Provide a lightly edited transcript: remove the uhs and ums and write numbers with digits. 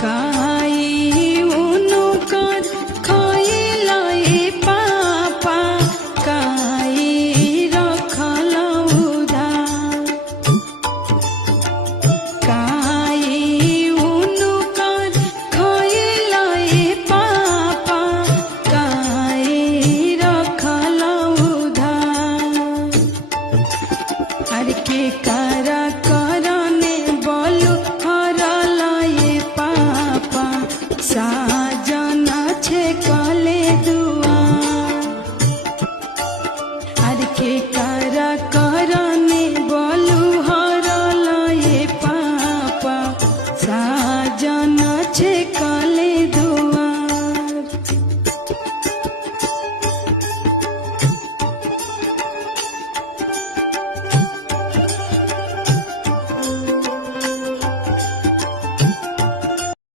काई उनुकर खइलए पापा काई रखल उधार काई उनुकर खइलए पापा काई रखल उधार अरे के करा करने बोलू हरलए पापा सा